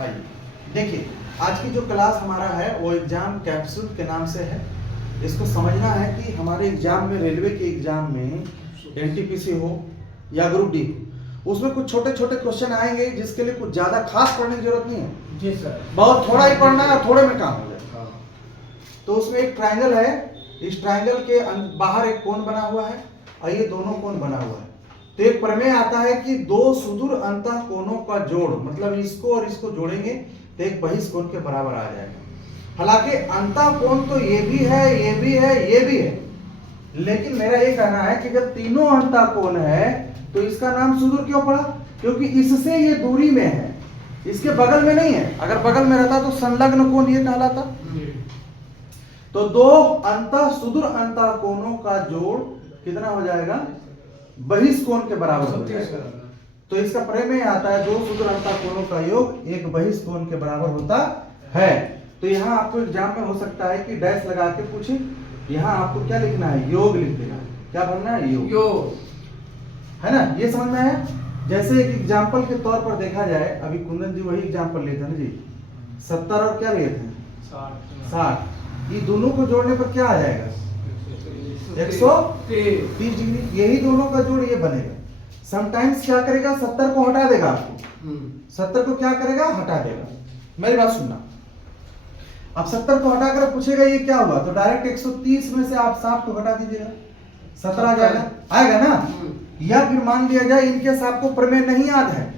आइए देखिए, आज की जो क्लास हमारा है वो एग्जाम कैप्सूल के नाम से है। इसको समझना है कि हमारे एग्जाम में, रेलवे के एग्जाम में, एनटीपीसी हो या ग्रुप डी हो, उसमें कुछ छोटे छोटे क्वेश्चन आएंगे जिसके लिए कुछ ज़्यादा खास पढ़ने की जरूरत नहीं है जी सर। बहुत थोड़ा ही पढ़ना है, थोड़े में काम हो जाएगा। हाँ। तो उसमें एक ट्रायंगल है, इस ट्रायंगल के बाहर एक कोण बना हुआ है और ये दोनों कोण बना हुआ है। तो एक प्रमेय आता है कि दो सुदूर अंतः कोणों का जोड़, मतलब इसको और इसको जोड़ेंगे तो एक बहिष्कोण के बराबर आ जाएगा। हालांकि अंतः कोण तो ये भी है, ये भी है, ये भी है, लेकिन मेरा ये कहना है कि जब तीनों अंतः कोण है तो इसका नाम सुदूर क्यों पड़ा? क्योंकि इससे ये दूरी में है, इसके बगल में नहीं है। अगर बगल में रहता तो संलग्न कोण ये कहलाता। तो दो अंतः सुदूर अंतः कोणों का जोड़ कितना हो जाएगा? बहिष्कोण के बराबर हो जाएगा। तो इसका प्रमेय आता है दो सुदूर अंतः कोणों का योग एक बहिष्कोण के बराबर होता है। तो यहाँ आपको एग्जाम में हो सकता है कि डैश लगा के पूछे, यहाँ आपको क्या लिखना है? योग लिख देना है। क्या भरना है? योग, है ना? ये समझ में आया? जैसे एक एग्जाम्पल के तौर पर देखा जाए, अभी कुंदन जी वही एग्जाम्पल लेते हैं जी, 70 और क्या लिए थे? 60। ये दोनों को जोड़ने पर क्या आ जाएगा? 130 डिग्री। यही दोनों का जोड़ ये बनेगा। समटाइम्स क्या करेगा? 70 को हटा देगा आपको, 70 को क्या करेगा? हटा देगा। मेरी बात सुनना, अब 70 को हटाकर पूछेगा ये क्या हुआ, तो डायरेक्ट 130 में से आप 60 को हटा दीजिएगा, 17 आ जाएगा, आएगा ना? या फिर मान लिया जाए इनकेस आपको प्रमेय नहीं याद है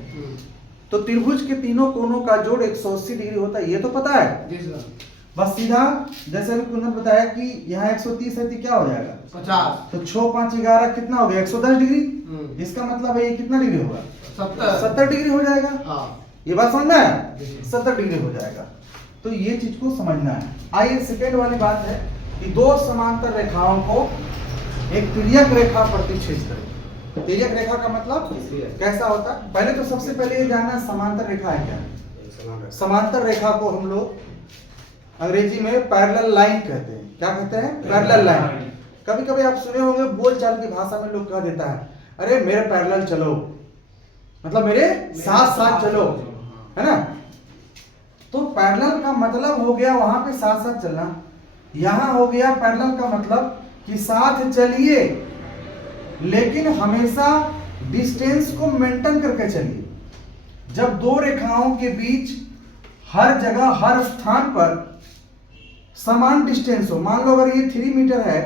तो त्रिभुज के तीनों कोणों का जोड़ 180 डिग्री होता है, ये तो पता है जी सर। बस सीधा जैसे अभी कुंदन बताया कि यहाँ 130 है तो क्या हो जाएगा? 50। तो 6 5 11 कितना हो गया? 110 डिग्री। इसका मतलब है ये कितना डिग्री होगा? 70 डिग्री हो जाएगा। हाँ। ये बात समझना है? 70 डिग्री हो जाएगा। तो ये चीज को समझना है। आइए सेकेंड वाली बात है कि दो समांतर रेखाओं को एक तिर्यक रेखा प्रतिच्छेद करे। तिर्यक रेखा का मतलब कैसा होता है? पहले तो सबसे पहले ये जानना समांतर रेखा है क्या। समांतर रेखा को हम लोग अंग्रेजी में पैरेलल लाइन कहते हैं। क्या कहते हैं? Parallel line. कभी कभी आप सुने होंगे बोलचाल की भाषा में लोग कह देता है, अरे मेरे पैरेलल चलो, मतलब मेरे साथ साथ चलो, है ना? तो पैरेलल का मतलब हो गया वहां पे साथ साथ चलना। यहां हो गया पैरेलल का मतलब कि साथ चलिए लेकिन हमेशा डिस्टेंस को मेंटेन करके चलिए। जब दो रेखाओं के बीच हर जगह हर स्थान पर समान डिस्टेंस हो, मान लो अगर ये 3 मीटर है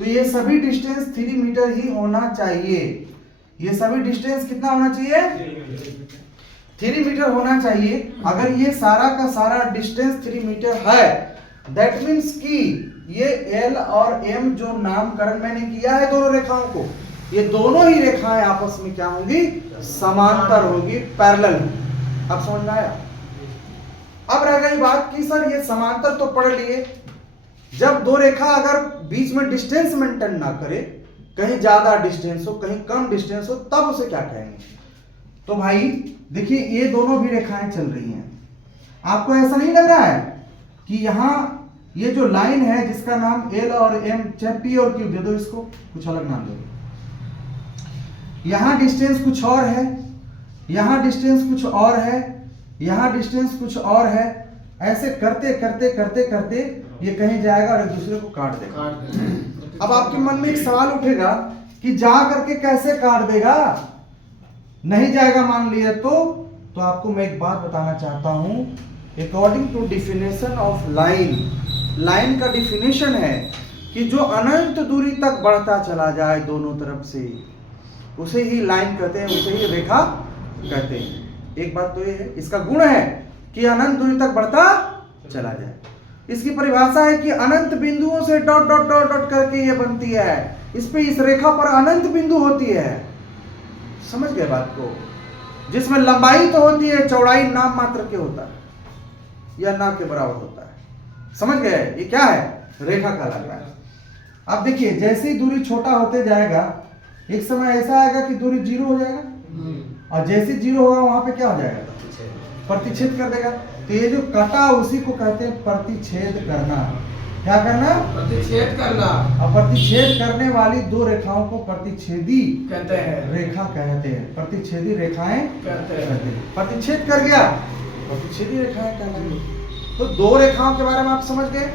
तो ये सभी डिस्टेंस 3 मीटर ही होना चाहिए। ये सभी डिस्टेंस कितना होना चाहिए? 3 मीटर होना चाहिए। अगर ये सारा का सारा डिस्टेंस 3 मीटर है, दैट मीन्स कि ये L और M जो नामकरण मैंने किया है दोनों रेखाओं को, ये दोनों ही रेखाएं आपस में क्या होंगी? समांतर होगी, पैरेलल। अब समझ में आया? अब रह गई बात कि सर ये समांतर तो पढ़ लिए, जब दो रेखा अगर बीच में डिस्टेंस मेंटेन ना करे, कहीं ज्यादा डिस्टेंस हो कहीं कम डिस्टेंस हो, तब उसे क्या कहेंगे? तो भाई देखिए ये दोनों भी रेखाएं चल रही हैं। आपको ऐसा नहीं लग रहा है कि यहां ये जो लाइन है जिसका नाम L और M, चाहे P और Q दे दो, इसको कुछ अलग नाम दे दो, यहां डिस्टेंस कुछ और है, यहां डिस्टेंस कुछ और है, यहां डिस्टेंस कुछ और है, ऐसे करते करते करते करते ये कहीं जाएगा और एक दूसरे को काट देगा। अब आपके मन में एक सवाल उठेगा कि जा करके कैसे काट देगा? नहीं जाएगा मान लिया तो आपको मैं एक बात बताना चाहता हूं। According to definition of line, line का डिफिनेशन है कि जो अनंत दूरी तक बढ़ता चला जाए दोनों तरफ से, उसे ही लाइन कहते हैं, उसे ही रेखा कहते हैं। एक बात तो ये है, इसका गुण है कि अनंत दूरी तक बढ़ता चला जाए। इसकी परिभाषा है कि अनंत बिंदुओं से डॉट डॉट डॉट डॉट करके ये बनती है। इस रेखा पर अनंत बिंदु होती है। समझ गए बात को? जिसमें लंबाई तो होती है, चौड़ाई नाम मात्र के होता है या ना के बराबर होता है। समझ गए? ये क्या है? रेखा कहलाता है। अब देखिए जैसे ही दूरी छोटा होते जाएगा, एक समय ऐसा आएगा कि दूरी 0 हो जाएगा, और जैसे 0 होगा वहां पे क्या हो जाएगा? प्रतिच्छेद कर देगा। तो ये जो कटा उसी को कहते हैं प्रतिच्छेद करना। क्या करना? प्रतिच्छेद करना। और प्रतिच्छेद करने वाली दो रेखाओं को प्रतिच्छेदी कहते हैं, रेखा कहते हैं, प्रतिच्छेदी रेखाएं कहते हैं। प्रतिच्छेद कर गया प्रतिच्छेदी रेखाएं कहलाएंगी। तो दो रेखाओं के बारे में आप समझ गए,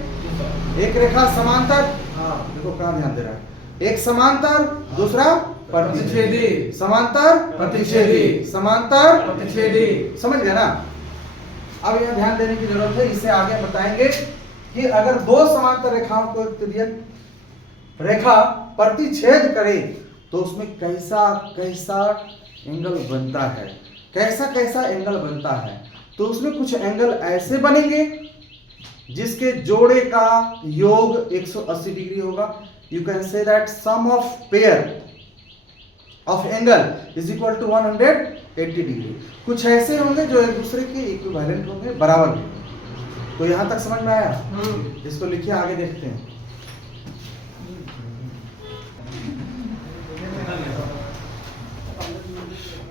एक रेखा समांतर, देखो कहाँ ध्यान दे रहा है, एक समांतर दूसरा प्रतिच्छेदी, समांतर प्रतिच्छेदी, समांतर प्रतिच्छेदी, समझ गए ना। अब यह ध्यान देने की जरूरत है, इसे आगे बताएंगे कि अगर दो समांतर रेखाओं को एक तिर्यक रेखा प्रतिच्छेद करे तो उसमें कैसा कैसा एंगल बनता है, कैसा कैसा एंगल बनता है। तो उसमें कुछ एंगल ऐसे बनेंगे जिसके जोड़े का योग 180 डिग्री होगा। You can say that sum of pair of angle is equal to 180 degree. कुछ ऐसे होंगे जो एक दूसरे के इक्विवेलेंट होंगे, बराबर होंगे। तो यहां तक समझ में आया? इसको लिखिए, आगे देखते हैं।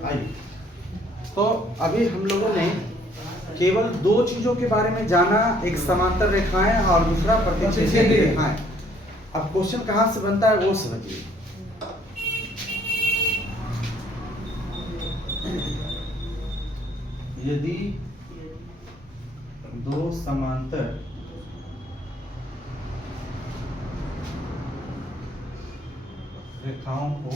आइए, तो अभी हम लोगों ने केवल दो चीजों के बारे में जाना, एक समांतर रेखाएं और दूसरा प्रतिच्छेदी रेखाएं। अब क्वेश्चन कहां से बनता है वो समझिए। यदि दो समांतर रेखाओं को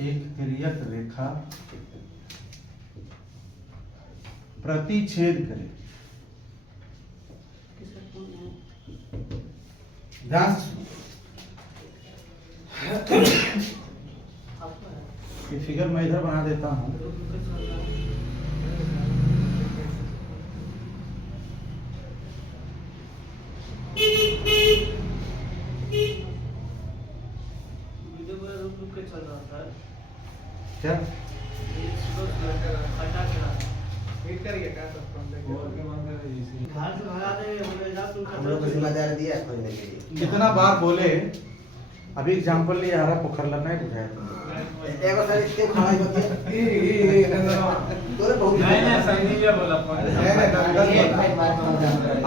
एक तिर्यक रेखा प्रतिच्छेद करे, ध्यान से ये फिगर मैं इधर बना देता हूं। क्या कितना बार बोले, अभी एग्जांपल लिए आ रहा पोखरला नहीं बुझाया एगो सर इसके खड़ा होती तोरे बहुत नहीं सही नहीं बोला।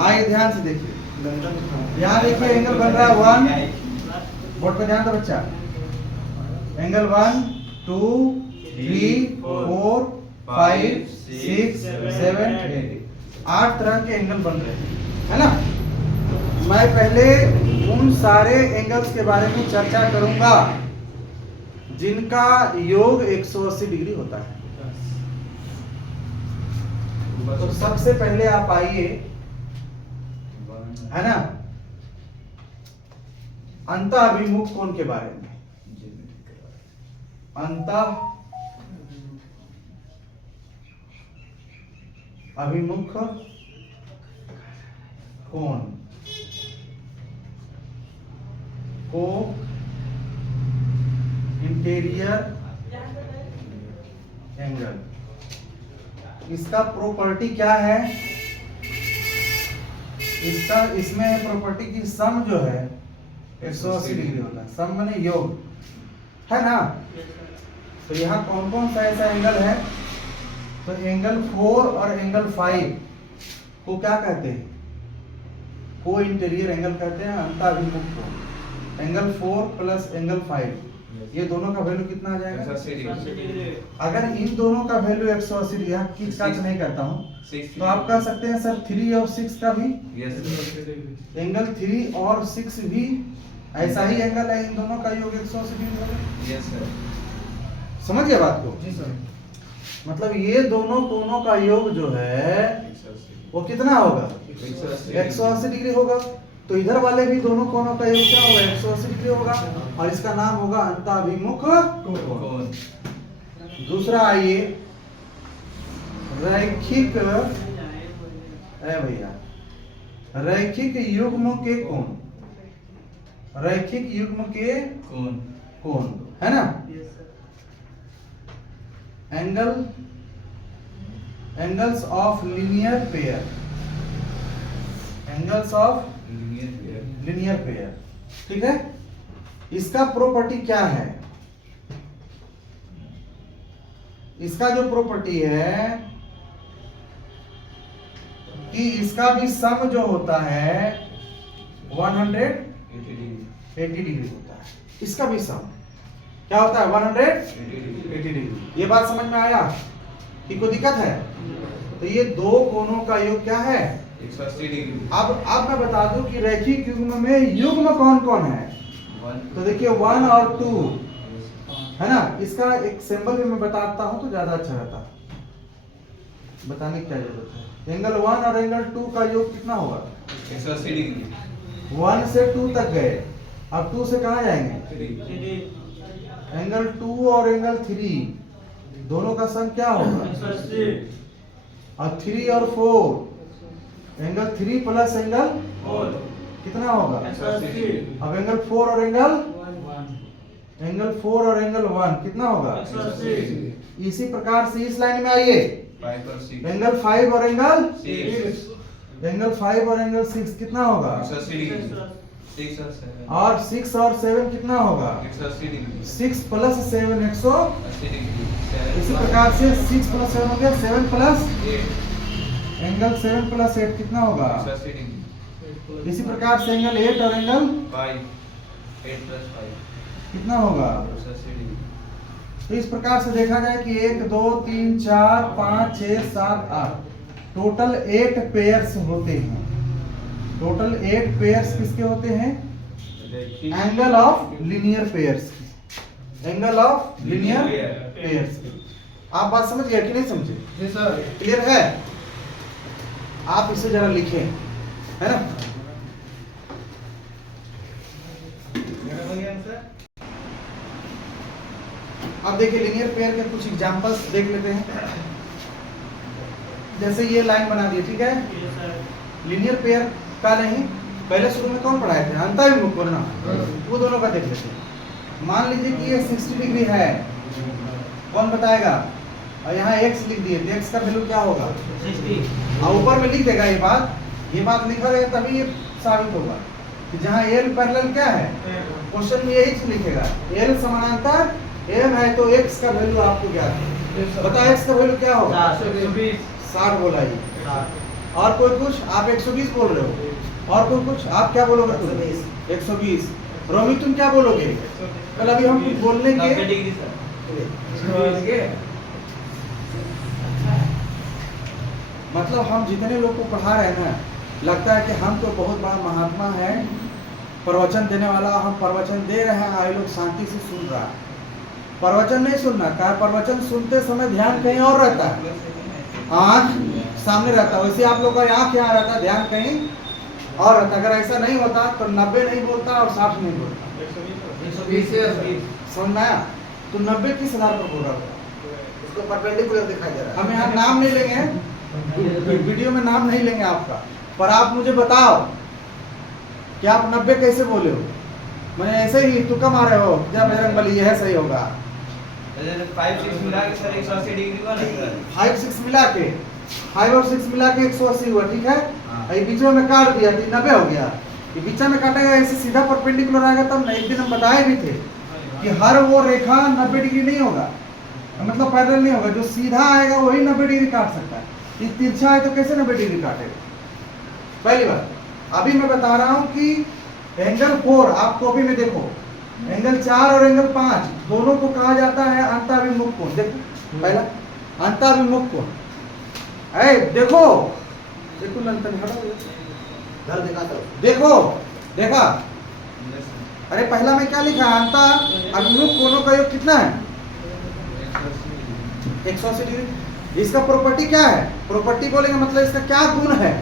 आइए ध्यान से देखिए, यहाँ देखिए एंगल बन रहा है 1, बोर्ड पे ध्यान दो बच्चा, एंगल 1 2 3 4 5 6 7 8 तरह के एंगल बन रहे हैं, है ना। मैं पहले उन सारे एंगल्स के बारे में चर्चा करूंगा जिनका योग 180 डिग्री होता है। तो सबसे पहले आप आइए, है ना, अंतःअभिमुख कोण के बारे में। अंतःअभिमुख कोण को इंटीरियर एंगल, इसका प्रॉपर्टी क्या है? इसका इसमें प्रॉपर्टी की सम जो है 180 डिग्री होता है। सम माने योग, है ना। तो यहाँ कौन कौन सा ऐसा एंगल है? तो एंगल 4 और एंगल 5 को क्या कहते हैं? को इंटीरियर एंगल कहते हैं, अंतःअभिमुख कोण। एंगल 4 प्लस एंगल 5, ये दोनों का वैल्यू कितना आ जाएगा? 180। अगर इन दोनों का वैल्यू 180 डिग्री, यहाँ किस का नहीं करता हूँ, तो आप कह सकते हैं सर 3 और 6 का भी, एंगल 3 और 6 भी ऐसा ही एंगल है, इन दोनों का योग 180 डिग्री होगा। यस सर, समझ गए बात को? जी सर। मतलब ये दोनों कोणों का योग जो है वो कितना होगा? 180 डिग्री होगा। तो इधर वाले भी दोनों कोणों का योग क्या होगा? 180 डिग्री होगा, और इसका नाम होगा अंतःअभिमुख कोण। दूसरा आइए, रैखिक भैया रैखिक युग्म के कोण, रैखिक युग्म के कोण, है ना। Angles of linear pair, angles of linear pair, ठीक है। इसका प्रॉपर्टी क्या है? इसका जो प्रॉपर्टी है कि इसका भी सम जो होता है 180 डिग्री होता है, इसका भी सम। क्या होता है 180 डिग्री। ये बात समझ में आया कि कोई दिक्कत है? तो ये दो कोणों का योग क्या है 180 डिग्री। अब मैं बता दूं कि रैखिक युग्म में युग्म कौन कौन है। तो देखिए 1 और 2 है ना, इसका एक सिंबल भी मैं बताता हूं तो ज्यादा अच्छा रहता, बताने की क्या जरूरत है। एंगल 1 और एंगल 2 का योग कितना होगा 180 डिग्री। 1 से 2 तक गए, अब 2 से कहां जाएंगे? एंगल 2 और एंगल 3 दोनों का सम क्या होगा? और 3 और 4 एंगल 3 प्लस एंगल कितना होगा? अब एंगल 4 और एंगल 4 और एंगल 1 कितना होगा? इसी प्रकार से इस लाइन में आइए, 5 और 6 एंगल 5 और एंगल 6 एंगल 5 और एंगल 6 कितना होगा? 180 डिग्री। 6 और 7 और 6 और 7 कितना होगा? 180 डिग्री। 6 plus 7 80 degree. इसी प्रकार से 6 प्लस 7 हो गया 7 प्लस 8 एंगल 7 प्लस 8 कितना होगा? 180 डिग्री। इसी प्रकार से एंगल 8 और एंगल 5 8 प्लस 5 कितना होगा? 180 डिग्री। तो इस प्रकार से देखा जाए कि 1 2 3 4 5 6 7 8 टोटल 8 पेयर्स होते हैं। टोटल 8 पेयर्स किसके होते हैं? Angle of linear pairs, angle of linear pairs. आप बात समझ गए कि नहीं समझे? जी सर। क्लियर है? आप इसे जरा लिखें, है ना? अब देखिए लीनियर पेयर के कुछ एग्जांपल्स देख लेते हैं। जैसे ये लाइन बना दी, ठीक है? लीनियर पेयर का नहीं, पहले शुरू में कौन पढ़ाए थे? अंतःविमुख ना, वो दोनों का देख लेते हैं। मान लीजिए कि ये 60 डिग्री है, कौन बताएगा? और यहाँ x लिख दिए, तो x का वैल्यू क्या होगा? 60। और ऊपर में लिख देगा ये बात लिखा रहेगा तभी ये साबित होगा कि जहाँ l पैरेलल क्या है, क्वेश्चन में यही चीज लिखेगा, l समानांतर m है तो x का वैल्यू आपको ज्ञात है। बताओ x का वैल्यू क्या होगा? 60 बोला ये। और कोई कुछ? आप 120 बोल रहे हो। और कोई कुछ? आप क्या बोलोगे? 120। रोहित तुम क्या बोलोगे? कल अभी हम कुछ बोलने के मतलब हम जितने लोग को पढ़ा रहे हैं ना, लगता है कि हम तो बहुत बड़ा महात्मा है, प्रवचन देने वाला, हम प्रवचन दे रहे हैं, आए लोग शांति से सुन रहा है। प्रवचन नहीं सुनना का, प्रवचन सुनते समय ध्यान कहीं और रहता है, आंख सामने रहता है। वैसे आप लोग का आंख यहाँ रहता है, ध्यान कहीं और रहता। अगर ऐसा नहीं होता तो 90 नहीं बोलता और 60 नहीं बोलता। 120 समझ में आया? तो 90 किस आधार पर बोल रहा होगा? उसको परपेंडिकुलर दिखाई दे रहा है। हम यहाँ नाम नहीं लेंगे, वीडियो में नाम नहीं लेंगे आपका, पर आप मुझे बताओ कि आप 90 कैसे बोले हो? मैंने ऐसे ही तुक्का मारे हो, क्या बजरंग बली यह सही होगा? 5 6 मिला के सर 180 डिग्री हुआ ना। 5 6 मिला के 5 और 6 मिला के 180 हुआ, ठीक है? ये बीच में काट दिया तो 90 हो गया। ये बीच में काटेगा, ऐसे सीधा परपेंडिकुलर आएगा तब। एक दिन हम बताए भी थे कि हर वो रेखा 90 डिग्री नहीं होगा, मतलब पैरेलल नहीं होगा। जो सीधा आएगा वही 90 डिग्री काट सकता है। ये तिरछा है तो कैसे 90 डिग्री काटेगा? पहली बात। अभी मैं बता रहा हूँ कि एंगल 4, आप कॉपी में देखो, एंगल 4 और एंगल 5 दोनों को कहा जाता है अंतःविमुख कोण। देखो पहला अंतःविमुख कोण, देखो देखो नंतन हटो, घर दिखाता हूँ। देखो देखा? अरे पहला में क्या लिखा है? अंतःविमुख कोणों का योग कितना है? 180 डिग्री। इसका प्रॉपर्टी क्या है? प्रॉपर्टी बोलेंगे मतलब इसका क्या गुण है?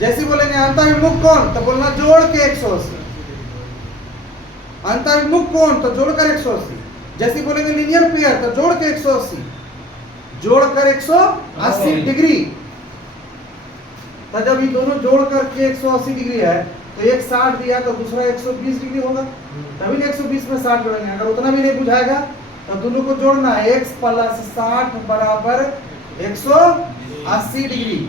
जैसे बोलेंगे अंतःविमुख कोण तो बोलना जोड़ के 180, अंतःविमुख कोण तो जोड़कर 180। जैसे बोलेंगे लीनियर पेयर तो जोड़ के 180, जोड़कर 180 डिग्री। तो जब ये दोनों जोड़ करके 180 डिग्री है तो एक 60 दिया तो दूसरा 120 डिग्री होगा, तभी ना 120 में 60 जोड़ेंगे। अगर उतना भी नहीं बुझाएगा तो दोनों को जोड़ना है, x प्लस 60 बराबर 180 डिग्री,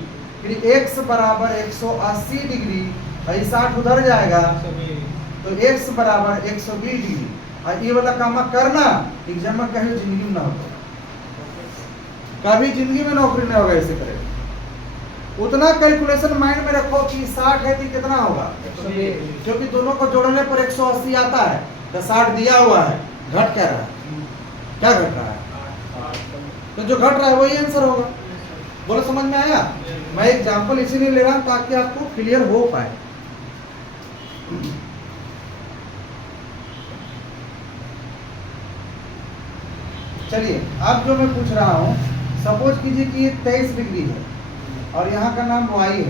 फिर x बराबर 180 डिग्री, और 60 उधर जाएगा तो x बराबर 120 डिग्री। और ये वाला काम करना एग्जाम में कहीं जिंदगी में ना होगा, कभी जिंदगी में नौकरी नहीं होगा ऐसे करेगा। उतना कैलकुलेशन माइंड में रखो कि 60 है तो कितना होगा, क्योंकि दोनों को जोड़ने पर 180 आता है तो 60 दिया हुआ है घट क्या रहा है? क्या घट रहा है? तो जो घट रहा है वही आंसर होगा। बोलो समझ में आया? मैं एग्जांपल इसीलिए ले रहा हूं ताकि आपको क्लियर हो पाए। चलिए अब जो मैं पूछ रहा हूं, सपोज कीजिए कि ये 23 डिग्री है और यहाँ का नाम y है।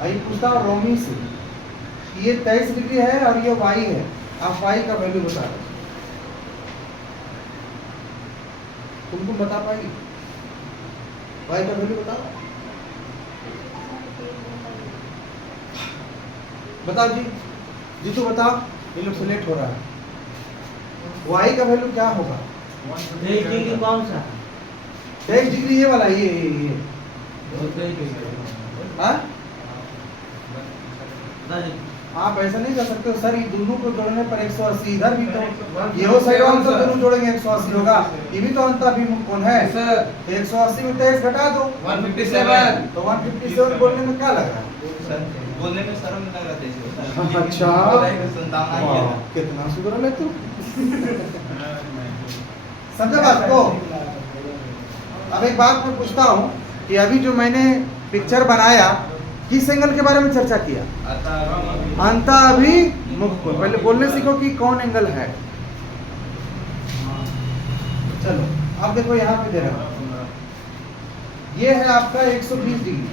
अभी पूछता हूँ रोमी से, ये 23 डिग्री है और ये y है, आप y का वैल्यू बता दो। तुम बता पाएगी? y का वैल्यू बताओ। बताओ जी, जीतू बताओ, ये लोग से लेट हो रहा है। y का वैल्यू क्या होगा? 23 डिग्री कौन सा? 23 डिग्री ये वाला, ये हाँ? आप ऐसा नहीं कर सकते हो सर, ये दोनों को जोड़ने पर 180, इधर भी तो ये साइड वाला तो दोनों जोड़ेंगे 180 होगा, ये भी तो अंतःअभिमुख कोण है सर। 180 में 23 घटा दो 157। तो 157 बोलने में क्या लगा? बोलने में शर्म लग रहा था। अच्छा, संतान वाह, कितना सुधरल है तू। समझे बात को? अब एक बात मैं पूछता हूँ कि अभी जो मैंने पिक्चर बनाया किस एंगल के बारे में चर्चा किया? अंतःअभिमुख कोण। पहले बोलने सीखो कि कौन एंगल है। चलो अब देखो यहाँ पे दे रहा हूँ, ये है आपका 120 डिग्री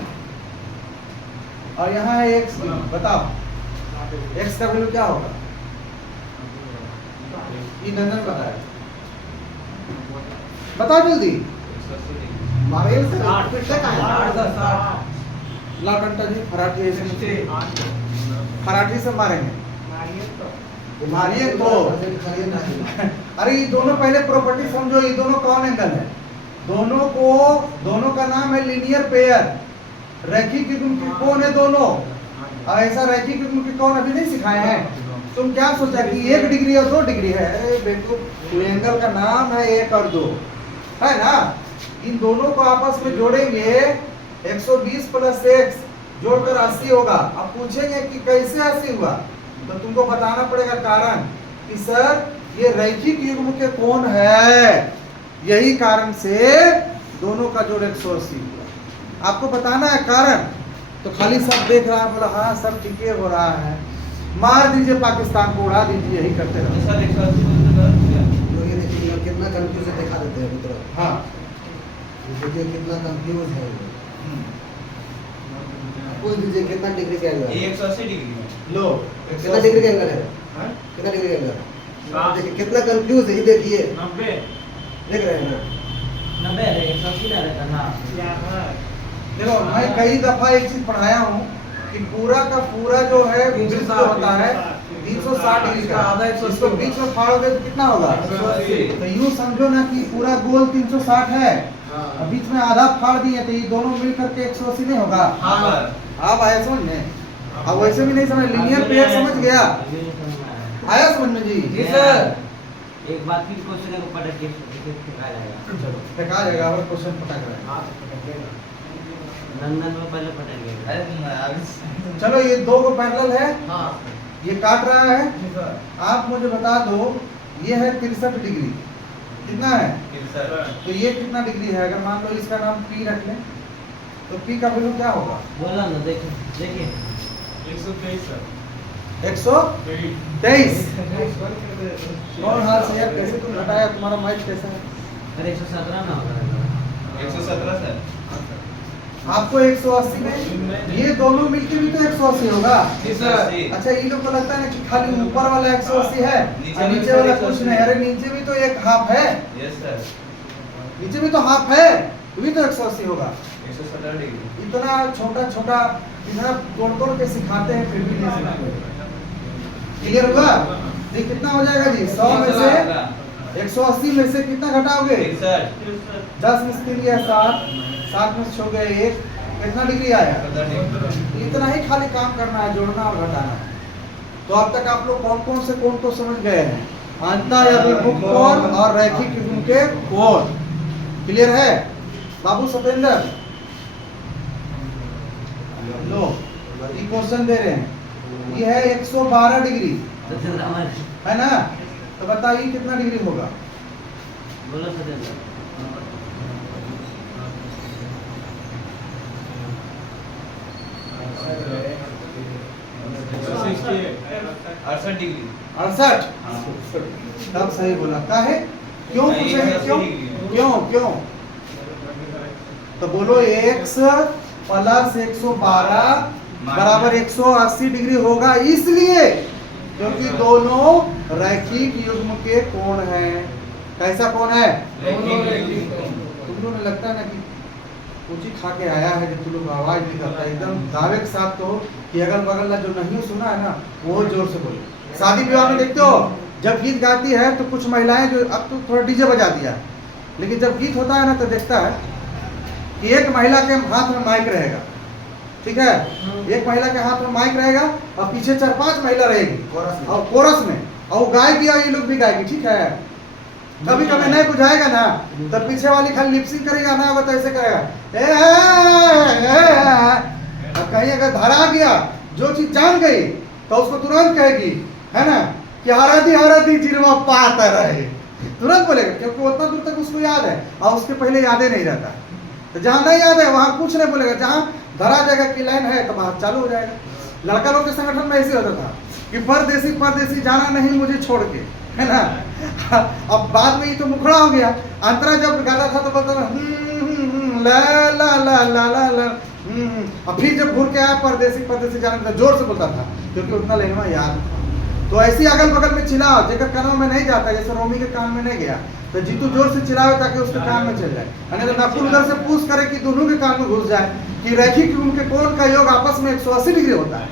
और यहाँ है x डिग्री। बताओ x का वैल्यू क्या होगा? ये नंदन बताए, बताओ जल्दी। मारे सर पिटता का लाटंटा जी फराठी ऐसे फराठी से मारेंगे, मारिए तो। अरे ये दोनों पहले प्रॉपर्टी समझो, ये दोनों कौन एंगल है? दोनों का नाम है लीनियर पेयर, रैखिक युग्म के कोण है दोनों। अब ऐसा रैखिक युग्म के कोण अभी नहीं सिखाए हैं। तुम क्या सोचा कि 1 डिग्री और 2 डिग्री है? अरे बेटू एंगल का नाम है 1 और 2, है ना? इन दोनों को आपस में जोड़ेंगे 120 प्लस x जोड़कर 80 होगा। अब पूछेंगे कि कैसे 80 हुआ, तो तुमको बताना पड़ेगा कारण कि सर ये रैखिक युग्म के कोण है, यही कारण से दोनों का जोड़ 180 हुआ। आपको बताना है कारण, तो खाली सब देख रहा है, बोला हाँ सब ठीक हो रहा है, मार दीजिए पाकिस्तान को, उड़ा दीजिए, यही करते रहो। सर 180 तो ये देखिए कितना कंफ्यूज दिखा देते हैं मित्रों। हाँ देखिए कितना कंफ्यूज है। पूछ दीजिए कितना डिग्री का एंगल है? 180 डिग्री। लो कितना डिग्री का एंगल है? हाँ? कितना डिग्री का एंगल है? देखिए कितना कंफ्यूज है, ये देखिए 90 देख रहे हैं ना? 90 है 180 ना रहता ना। देखो मैं कई दफा एक चीज पढ़ाया हूँ कि पूरा का पूरा जो है वृत्त जो होता है 360 डिग्री का, आधा 180, इसको बीच में फाड़ोगे तो कितना होगा? 180। तो यूं समझो ना कि पूरा गोल 360 है, अब बीच में आधा फाड़ दिए तो ये दोनों मिल करके 180 नहीं होगा? आप आया समझ में? अब वैसे भी नहीं समझ, लीनियर पेयर समझ गया? आया समझ में जी? जी सर। एक बात की क्वेश्चन है, ऊपर रखिए फेंका जाएगा। चलो फेंका जाएगा और क्वेश्चन पता करेगा। नंदन में पहले पटक गया। चलो ये दो को पैरेलल है, हाँ ये काट रहा है। आप मुझे बता दो, ये है 63 डिग्री, कितना है? तो ये कितना डिग्री है? अगर मान लो इसका नाम P रख लें तो P का वैल्यू क्या होगा? बोला ना, देखिए 123। कौन हाल से यार, कैसे तुम घटाया? तुम्हारा माइक कैसा है? अरे 117 ना होगा। 117 सर। आपको 180 में ये दोनों मिलके भी तो 180 होगा। जी सर। अच्छा ये लोग को लगता है ना कि खाली ऊपर वाला 180 है और नीचे वाला कुछ नहीं। अरे नीचे भी तो एक हाफ है। Yes sir. नीचे भी तो हाफ है, तो भी तो 180 होगा। 117 डिग्री। इतना छोटा छोटा इतना तोड़ तोड़ के सिखाते हैं फिर भी नहीं सिखाते। क्लियर हुआ? ये कितना हो जाएगा जी? 100 में से 180 में से कितना घटाओगे? 10 में से 3 गया 7, 7 में से 6 गया 1, कितना डिग्री आया? इतना ही खाली काम करना है, जोड़ना और घटाना। तो अब तक आप लोग कौन कौन से कोण को समझ गए हैं? अंतःअभिमुख कोण और रैखिक युग्म के कोण। क्लियर है बाबू सतेंद्र? लो क्वेश्चन दे रहे हैं, ये है 112 डिग्री, है ना? तो बताइए कितना डिग्री होगा? बोलो सतेंद्र। अड़सठ डिग्री। 68। तब सही बोला। काहे? क्यों पूछेंगे? क्यों क्यों क्यों? तो बोलो x प्लस 112 बराबर 180 डिग्री होगा, इसलिए क्योंकि दोनों रैखिक युग्म के कोण हैं। कैसा कोण है? तुम लोग लगता है ना कि कुछ ही खा के आया है कि तुम लोग आवाज नहीं करता, एकदम दावे के साथ तो कि अगल बगल ना जो नहीं सुना है ना वो जोर से बोले। शादी विवाह में देखते हो जब गीत गाती है तो कुछ महिलाएं जो अब तो थोड़ा डीजे बजा दिया, लेकिन जब गीत होता है ना तो देखता है कि एक महिला के हाथ में माइक रहेगा, ठीक है, एक महिला के हाथ में माइक रहेगा और पीछे 4-5 महिला रहेगी और कोरस में, और वो गाएगी और ये लोग भी गाएगी, ठीक है। कभी कभी नहीं बुझाएगा ना तो पीछे वाली खाली लिपसिंग करेगा ना, वो तो ऐसे करेगा अब कहीं अगर धरा गया जो चीज जान गई तो उसको तुरंत कहेगी, है ना, कि हरदी जिरवा पाता रहे, तुरंत बोलेगा, क्योंकि उतना दूर तक उसको याद है और उसके पहले यादें नहीं रहता। तो जहाँ नहीं याद है वहां कुछ नहीं बोलेगा, जहाँ धरा जाएगा कि लाइन है तो वहां चालू हो जाएगा। लड़का लोग के संगठन में ऐसे होता था कि परदेसी परदेसी जाना नहीं मुझे छोड़ के, है ना। अब बाद में ये तो मुखड़ा हो गया, अंतरा जब गाता था तो बोलता था ला ला ला ला ला ला और फिर जब घूर के आया परदेसी परदेसी जाने तो जोर से बोलता था क्योंकि उतना लेना याद था। तो ऐसे अगल बगल में चिल्लाओ, जेकर कानों में नहीं जाता, जैसे रोमी के कान में नहीं गया तो जीतू जोर से चिल्लावे ताकि उसके कान में चल जाए, यानी तो नकुल उधर से पूछ करे कि दोनों के कान में घुस जाए कि रैखिक उनके कोण का योग आपस में 180 डिग्री होता है।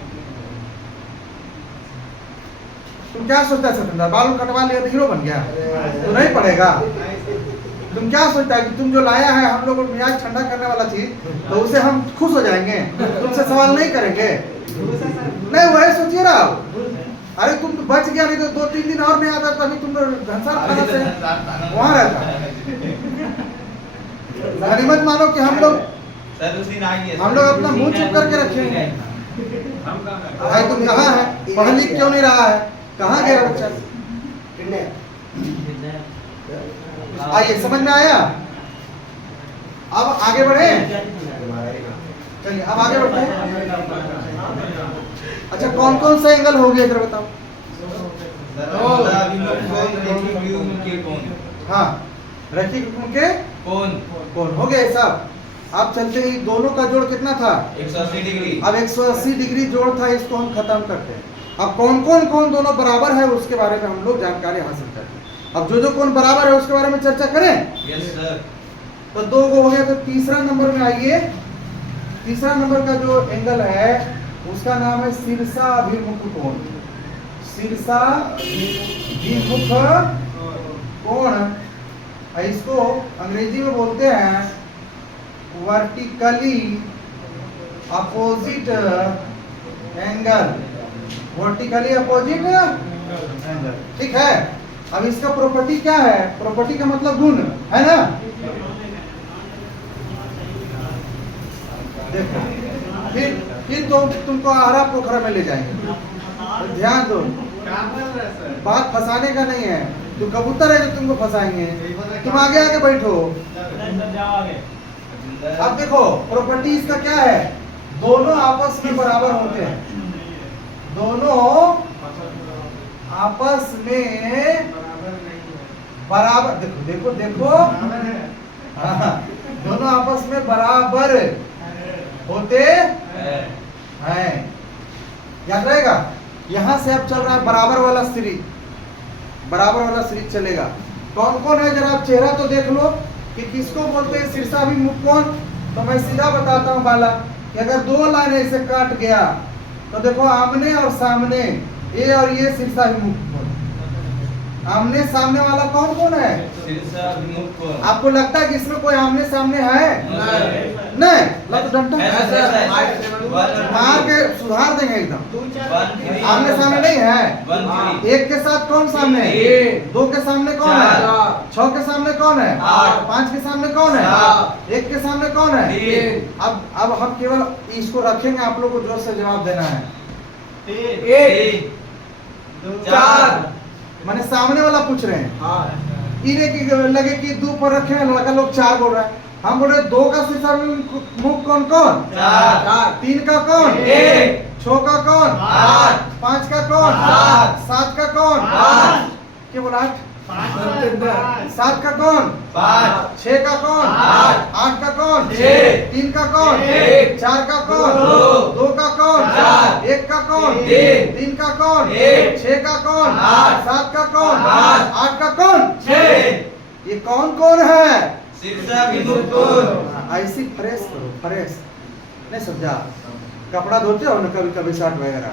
तुम क्या सोचता है सतेंद्र, बाल कटवा लिया तो हीरो बन गया? तो नहीं पड़ेगा। तुम क्या सोचता है कि तुम जो लाया है हम लोग मियाज ठंडा करने वाला चीज तो उसे हम खुश हो जाएंगे, तुमसे सवाल नहीं करेंगे? नहीं वही सोचिए ना। अरे तुम तो बच गया, नहीं तो 2-3 दिन और नहीं आता तभी तुम घनसार थाना से वहां रहता। गनीमत मानो कि हम लोग अपना मुंह चुप करके रखेंगे। भाई तुम कहाँ है, पढ़ लिख क्यों नहीं रहा है, कहाँ गया बच्चा? आइए समझ में आया? अब आगे बढ़े, चलिए अब आगे बढ़ते हैं। अच्छा कौन कौन सा एंगल हो गया इधर बताओ? हाँ रैखिक युग्म के कोण हो गए सब। अब चलते ही दोनों का जोड़ कितना था? 180 डिग्री। अब 180 डिग्री जोड़ था, इसको हम खत्म करते हैं। अब कौन कौन दोनों बराबर है उसके बारे में हम लोग जानकारी हासिल करते हैं। अब जो कोण बराबर है उसके बारे में चर्चा करें। Yes sir. तो 2 को हो गया, तो तीसरा नंबर में आइए। तीसरा नंबर का जो एंगल है उसका नाम है शीर्षाभिमुख कोण। शीर्षाभिमुख कोण, इसको अंग्रेजी में बोलते हैं vertically opposite angle. Vertically opposite angle, ठीक है। अब इसका प्रॉपर्टी क्या है? प्रॉपर्टी का मतलब गुण है ना। देखो फिर तो तुमको आहारा पोखरा में ले जाएंगे, तो ध्यान दो, बात फंसाने का नहीं है। तो कबूतर है जो तुमको फंसाएंगे, तुम आगे आगे बैठो। अब देखो प्रॉपर्टी इसका क्या है, दोनों आपस में बराबर होते हैं। दोनों आपस में बराबर, देखो देखो देखो, हाँ, दोनों आपस में बराबर होते हैं। याद रहेगा, यहां से अब चल रहा है बराबर वाला सीरीज, बराबर वाला सीरीज चलेगा। कौन कौन है जरा आप चेहरा तो देख लो कि किसको बोलते हैं शीर्षाभिमुख कोण। तो मैं सीधा बताता हूं बाला कि अगर 2 लाइन ऐसे काट गया तो देखो आमने और सामने, ये और ये शीर्षाभिमुख कोण। आमने सामने वाला कौन कौन है? शीर्षाभिमुख कोण। आपको लगता है कि इसमें कोई आमने सामने है? नहीं, लग डंटा मार के सुधार देंगे एकदम। आमने सामने नहीं है। 1 के साथ कौन सामने है? 2 के सामने कौन है? 6 के सामने कौन है? 5 के सामने कौन है? 1 के सामने कौन है? अब हम केवल इसको रखेंगे, आप लोग को जोर से जवाब देना है। 1 2 4 माने सामने वाला पूछ रहे हैं। हाँ इन्हें की लगे कि 2 पर रखे हैं, लड़का लोग 4 बोल रहा है। हम बोल रहे 2 का शीर्षा मुख कौन कौन? 4 3 का कौन? 1 6 का कौन? 8 5 का कौन? 7 का कौन? 5 क्या बोला? 7 7 का कौन? 5 6 का कौन? 8 का कौन? 3 का कौन? 4 का कौन? 2 का कौन? 1 का कौन? 3 का कौन? 6 का कौन? 7 का कौन? 8 का कौन? 6 ये कौन कौन है? शीर्षा विमुख कौन? ऐसी फ्रेश करो, फ्रेश नहीं समझा? कपड़ा धोते हो ना कभी कभी शर्ट वगैरह,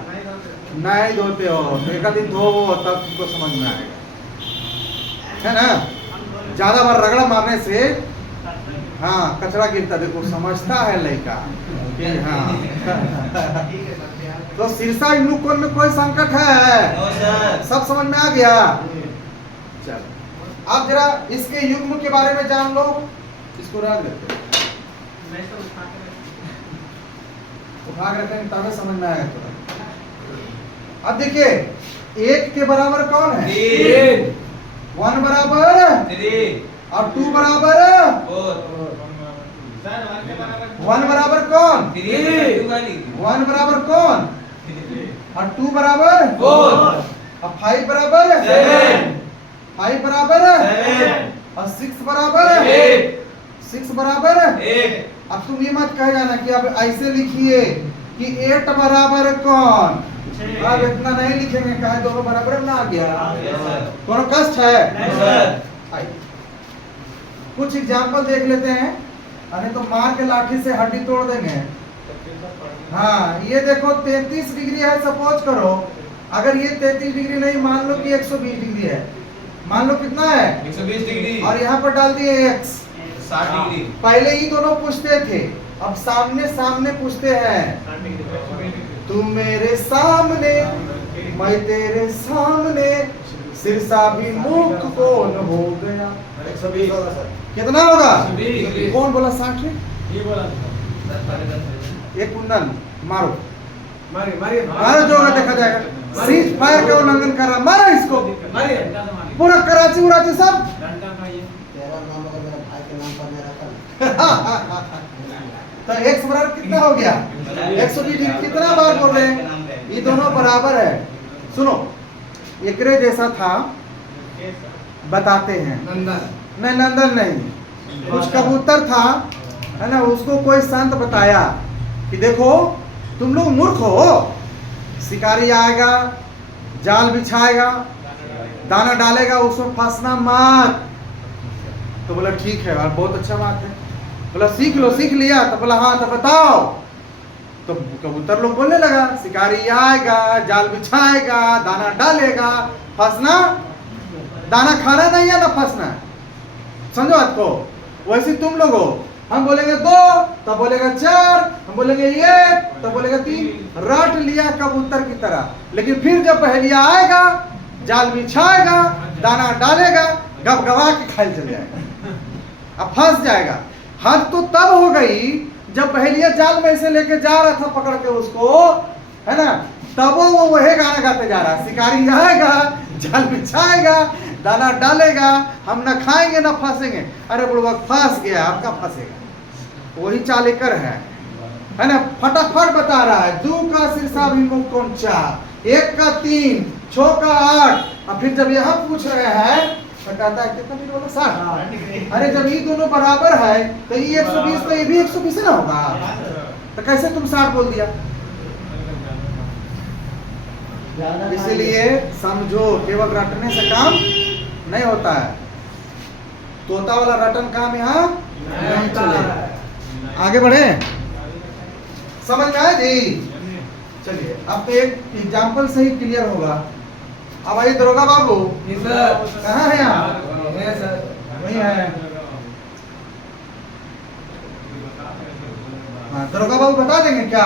नहीं धोते हो तो एक दिन धो तब तुमको समझ में आएगा, है ना? ज्यादा बार रगड़ा मारने से हाँ कचरा गिरता, देखो समझता है लड़का कि हाँ। तो शीर्षा विमुख कौन में कोई संकट है? No sir. सब समझ में आ गया? चलो आप जरा इसके युग्म के बारे में जान लो। इसको रख देते हैं, उठा के रखेंगे तभी समझ में आएगा तुरंत। अब देखिए 1 के बराबर कौन है? 1 बराबर 3 और 2 बराबर 4 1 बराबर कौन? 1 बराबर कौन? और 2 बराबर 4 और 5 बराबर 7 5 बराबर 7 और 6 बराबर 8 6 बराबर। 8 अब तुम ये मत कहेगा ना कि अब ऐसे लिखिए कि 8 बराबर कौन? अब इतना नहीं लिखेंगे, कहे दोनों बराबर में ना आ गया। Yes sir. कोनो कष्ट है? No sir. आइए कुछ एग्जाम्पल देख लेते हैं, अरे तो मार के लाठी से हड्डी तोड़ देंगे। हाँ ये देखो 33 डिग्री है, सपोज करो अगर ये 33 डिग्री नहीं, मान लो कि 120 डिग्री है, मान लो कितना है 120 डिग्री और यहाँ पर डाल दिए x। 60 डिग्री। पहले ही दोनों पूछते थे, अब सामने सामने पूछते हैं। तू मेरे सामने मैं तेरे सामने, शीर्षा विमुख कौन हो गया? 120 होगा सर। कितना होगा? 120। कौन बोला 60 है? एक कुंदन मारो मारिए मारिए मारो, जो होगा देखा जाएगा। सीज फायर का उल्लंघन कर रहा, मारो इसको मारिए। पूरा कराची उराची सब। तेरा नाम अगर मेरा भाई के नाम पर नहीं रखा तो x बराबर कितना हो गया? 120 डिग्री। कितना बार बोल रहे हैं? ये दोनों बराबर है। सुनो एकरे जैसा था बताते हैं, नंदन नहीं नंदन नहीं, कुछ कबूतर था है ना, उसको कोई संत बताया कि देखो तुम लोग मूर्ख हो, शिकारी आएगा जाल बिछाएगा दाना डालेगा, उसमें फंसना मत। तो बोला ठीक है यार, बहुत अच्छा बात है। बोला सीख लो, सीख लिया? तो बोला हाँ तो बताओ। तो कबूतर लोग बोलने लगा शिकारी आएगा जाल बिछाएगा दाना डालेगा, फंसना दाना खाना नहीं है ना फंसना, समझो आपको। वैसे तुम लोग हो, हम बोलेंगे 2 तब बोलेगा 4, हम बोलेंगे 1 तब बोलेगा 3, रट लिया कबूतर की तरह। लेकिन फिर जब पहेलिया आएगा जाल बिछाएगा दाना डालेगा, गबगबा के खाई चले जाएगा, अब फंस जाएगा। हद तो तब हो गई जब पहेलिया जाल में से लेके जा रहा था पकड़ के उसको, है ना, तब वो वही गाना गाते जा रहा, शिकारी आएगा जाल बिछाएगा दाना डालेगा, हम ना खाएंगे ना फंसेंगे। अरे बुढ़वा फंस गया, आपका फंसेगा। वही चालेकर है ना, फटाफट बता रहा है। 2 का शीर्षा विमुख कौन? 4, 1 का 3, 6 का 8। और फिर जब यहाँ पूछ रहे हैं तो कहता है कितना डिग्री बोला? 60। अरे जब ये दोनों बराबर है तो ये 120 तो ये भी 120 ना होगा, तो कैसे तुम 60 बोल दिया? इसलिए समझो केवल रटने से काम नहीं होता है, तोता वाला रटन काम यहाँ नहीं चलेगा। आगे बढ़े, समझ में आया जी? चलिए अब तो एक एग्जाम्पल से ही क्लियर होगा। अब आइए दरोगा बाबू, कहाँ है यहाँ? वही है। हाँ दरोगा बाबू बता देंगे क्या?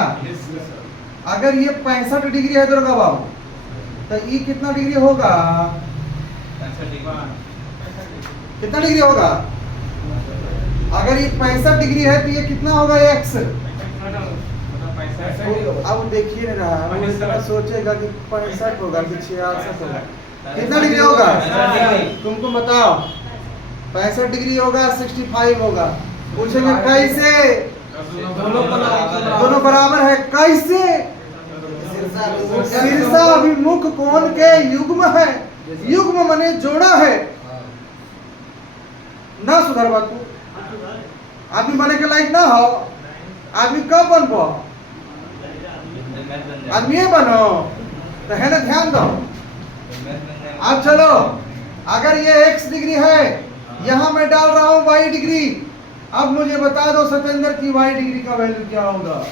अगर ये 65 डिग्री है दरोगा बाबू, तो ये कितना डिग्री होगा? कितना डिग्री होगा? अगर ये 65 डिग्री है तो ये कितना होगा? x। अब देखिए ना, वो इस तरह सोचेगा कि 65 होगा कि 66 होगा, कितना डिग्री होगा? 65 डिग्री। तुमको बताओ 65 डिग्री होगा 65 होगा। पूछेंगे कैसे? दोनों बराबर है कैसे? शीर्षा अभिमुख कोण के युग्म है। युग्म माने जोड़ा है ना। सुधर बातू आदमी बने के लायक ना हो। आदमी कब बनबो? आदमी ये बनो तो है ना। ध्यान दो। अब चलो अगर ये x डिग्री है यहां मैं डाल रहा हूं y डिग्री। अब मुझे बता दो सतेंद्र की y डिग्री का वैल्यू क्या होगा?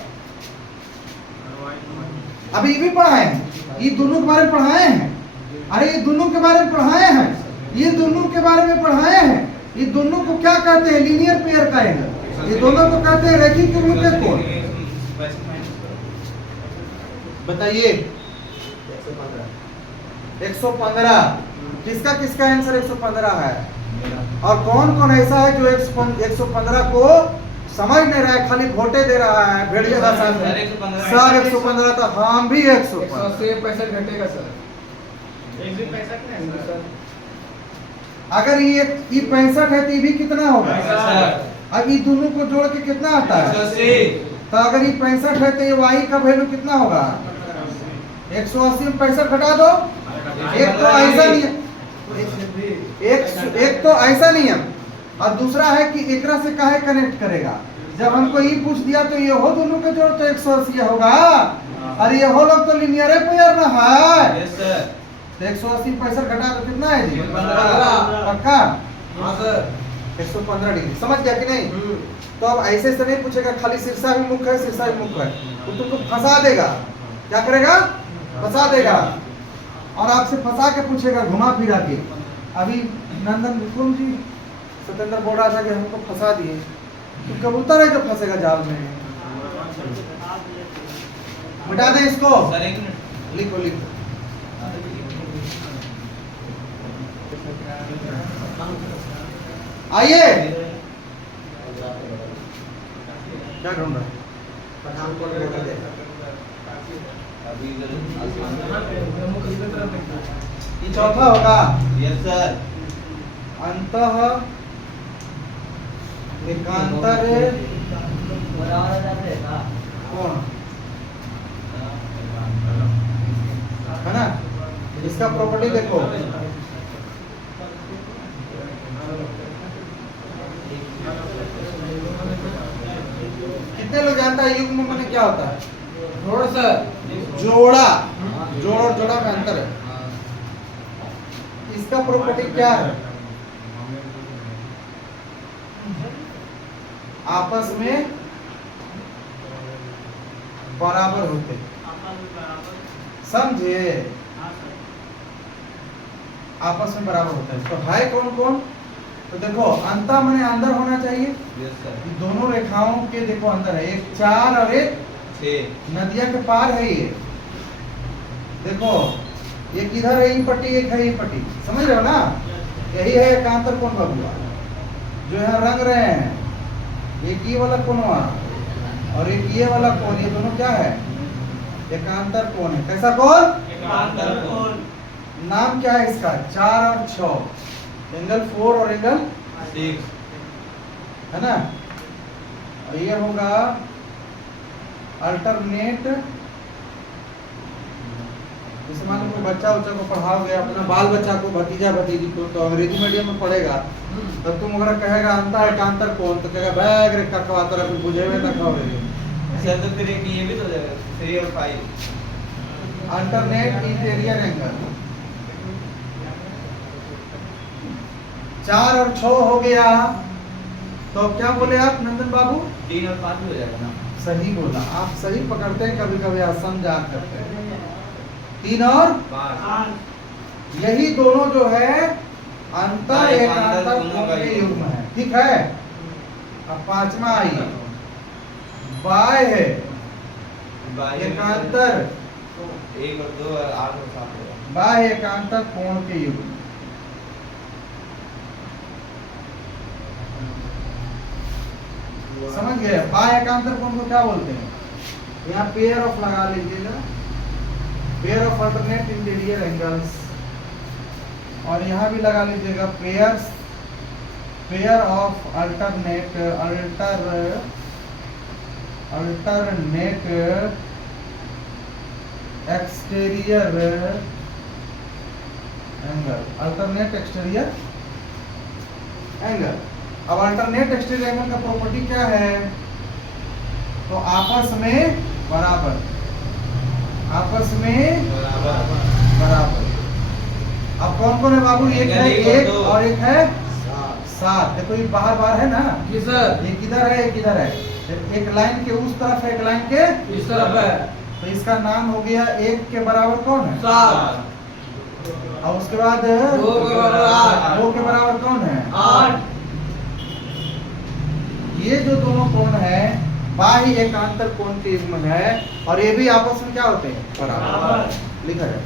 अभी ये भी पढ़ाए हैं, ये दोनों के बारे में पढ़ाए हैं। अरे ये दोनों के बारे में पढ़ाए हैं, ये दोनों के बारे में पढ़ाए हैं। ये दोनों को क्या कहते हैं? लीनियर पेयर का एंगल। ये दोनों को कहते हैं रैखिक युग्म के कोण। बताइए 115। किसका किसका आंसर 115 है? और कौन कौन ऐसा है जो 115 को समझ नहीं रहा है, खाली वोटे दे रहा है भेड़िया का साथ में? सर 115 तो हम भी 115। 65 घटेगा सर। अगर ये 65 है तो ये भी कितना होगा? अब ये दोनों को जोड़ के कितना आता है? 180। तो अगर ये 65 है तो ये y का वैल्यू कितना होगा? 180 में 65 घटा दो। एक तो ऐसा नियम, एक तो ऐसा नियम, और दूसरा है कि एकरा से काहे कनेक्ट करेगा। जब हमको ये पूछ दिया तो ये हो दोनों के जोड़ तो 180 होगा। और ये हो लोग तो लीनियर पेयर ना है। Yes sir. तो 180 65 घटा तो कितना है जी? 15। पक्का? हाँ सर। 115 डिग्री। समझ गया कि नहीं? तो अब ऐसे से नहीं पूछेगा खाली शीर्षाभिमुख है शीर्षाभिमुख है, तो तुमको फंसा देगा। क्या करेगा? फंसा देगा। और आपसे फंसा के पूछेगा घुमा फिरा के। अभी नंदन विक्रम जी सतेंद्र बोल रहा था कि हमको फंसा दिए। तो कबूतर है जो फंसेगा जाल में। मिटा दें इसको। सर एक मिनट। लिखो लिखो। आइए क्या ढूंढ रहे हैं? पठानकोट में कर दे। अभी इधर ये चौथा होगा। Yes sir. अंतः एकांतर कोण है ना। इसका प्रॉपर्टी देखो। कितने लोग जानता है युग्म माने क्या होता है? थोड़ा सर। जोड़ा। जोड़ और जोड़ा में अंतर है। इसका प्रॉपर्टी क्या है? आपस में बराबर होते। समझे? आपस में बराबर होते हैं। तो है कौन कौन? तो देखो अंतर माने अंदर होना चाहिए। Yes sir. दोनों रेखाओं के देखो अंदर है, एक 4 और एक 6। नदिया के पार है। ये देखो ये किधर है? ये पट्टी एक है, ये पट्टी। समझ रहे हो ना? यही है एकांतर कोण बबुआ जो यहाँ रंग रहे हैं। एक ये वाला कोण और एक ये वाला कोण, ये दोनों क्या है? एकांतर कोण है। कैसा कोण? एकांतर कोण। नाम क्या है इसका? 4 और 6 एंगल 4 और एंगल 6 है ना। और ये होगा अल्टरनेट। जैसे मान लो कोई बच्चा को पढ़ाओगे, अपना बाल बच्चा को, भतीजा भतीजी को, तो अंग्रेजी मीडियम में पढ़ेगा। तब तुम अगर कहेगा अंतर एकांतर कोण तो कहेगा बैग रे कखवा तो फिर बुझेवे ना खाओगे। सर तो फिर एक ये भी तो हो जाएगा 3 और 5। अल्टरनेट इंटीरियर एंगल 4 और 6 हो गया। तो क्या बोले आप नंदन बाबू? 3 और 5 भी हो जाएगा ना। सही बोला। आप सही पकड़ते हैं, कभी कभी असम जान करते हैं। 3 और 5। यही दोनों जो है अंतर एकांतर कोण के युग्म है। ठीक है। अब पांचवा आइए, बाय है एकांतर 1 और 2 और 8 और 7 होगा। बाय एकांतर कोण के युग्म। समझ गए? बाय एकांतर कोण को क्या बोलते हैं? यहाँ पेयर ऑफ लगा लीजिएगा, pair of alternate interior angles. और यहाँ भी लगा लीजिएगा pair of alternate exterior angle, alternate exterior angle. अब अल्टरनेट एक्सटीरियर एंगल का प्रॉपर्टी क्या है? तो आपस में बराबर, आपस में बराबर। अब कौन कौन है बाबू? एक है 1 और एक है 7। देखो ये बाहर बाहर है ना जी सर। एक इधर है एक इधर है, एक लाइन के उस तरफ है एक लाइन के इस तरफ है, तो इसका नाम हो गया 1 के बराबर कौन है? 7। और उसके बाद 2 के बराबर 8। 2 के बराबर कौन है? 8। ये जो दोनों कोण है बाह्य एकांतर कोण के युग्म है, और ये भी आपस में क्या होते हैं? बराबर। लिखा है।